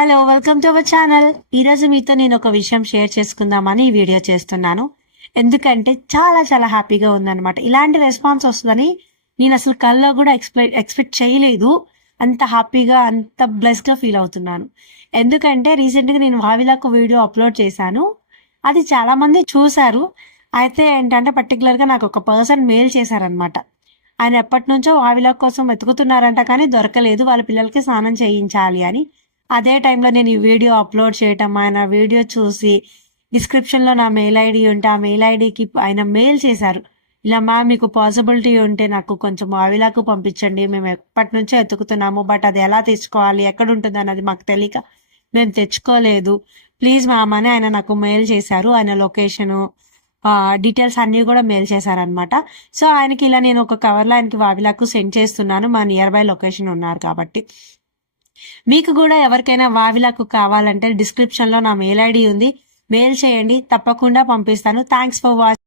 Hello, welcome to our channel. ఈరోజు మీతో నేను ఒక విషయం షేర్ చేసుకుందామని ఈ వీడియో చేస్తున్నాను. ఎందుకంటే చాలా చాలా హ్యాపీగా ఉందన్నమాట. ఇలాంటి రెస్పాన్స్ వస్తుందని నేను అసలు కల్లో కూడా ఎక్స్పెక్ట్ చేయలేదు. అంత హ్యాపీగా, అంత బ్లెస్డ్గా ఫీల్ అవుతున్నాను. ఎందుకంటే రీసెంట్గా నేను వావిలాకు వీడియో అప్లోడ్ చేశాను. అది చాలా మంది చూశారు. అయితే ఏంటంటే పర్టికులర్గా నాకు ఒక పర్సన్ మెయిల్ చేశారనమాట. ఆయన ఎప్పటి నుంచో వావిలాక్ కోసం వెతుకుతున్నారంట, కానీ దొరకలేదు. వాళ్ళ పిల్లలకి స్నానం చేయించాలి అని. అదే టైంలో నేను ఈ వీడియో అప్లోడ్ చేయటం, ఆయన వీడియో చూసి డిస్క్రిప్షన్లో నా మెయిల్ ఐడి ఉంటే ఆ మెయిల్ ఐడికి ఆయన మెయిల్ చేశారు. ఇలా మ్యామ్, మీకు పాసిబిలిటీ ఉంటే నాకు కొంచెం వావిలాకు పంపించండి, మేము ఎప్పటి నుంచో ఎత్తుకుతున్నాము, బట్ అది ఎలా తెచ్చుకోవాలి, ఎక్కడ ఉంటుంది అన్నది మాకు తెలియక మేము తెచ్చుకోలేదు, ప్లీజ్ మ్యామ్ అని ఆయన నాకు మెయిల్ చేశారు. ఆయన లొకేషను, డీటెయిల్స్ అన్నీ కూడా మెయిల్ చేశారనమాట. సో ఆయనకి ఇలా నేను ఒక కవర్లో ఆయనకి వావిలాకు సెండ్ చేస్తున్నాను, మా నియర్ బై లొకేషన్ ఉన్నారు కాబట్టి. మీకు కూడా ఎవరికైనా వావిలాకు కావాలంటే డిస్క్రిప్షన్లో నా మెయిల్ ఐడి ఉంది, మెయిల్ చేయండి, తప్పకుండా పంపిస్తాను. Thanks for watching.